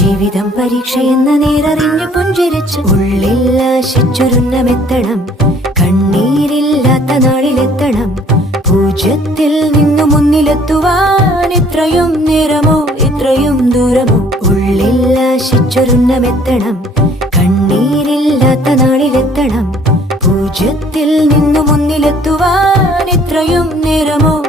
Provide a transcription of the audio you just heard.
ജീവിതം പരീക്ഷയെന്ന നേരറിഞ്ഞു പുഞ്ചിരിച്ച് ഉള്ളിൽ ആശിച്ചൊരുന്നമെത്തണം. കണ്ണീരില്ലാത്ത നാളിലെത്തണം. പൂജ്യത്തിൽ നിന്നു മുന്നിലെത്തുവാൻ ഇത്രയും നേരമോ ഇത്രയും ദൂരമോ? ഉള്ളിൽ ആശിച്ചൊരുന്നമെത്തണം. കണ്ണീരില്ലാത്ത നാളിലെത്തണം. പൂജ്യത്തിൽ നിന്നു മുന്നിലെത്തുവാൻ ഇത്രയും നേരമോ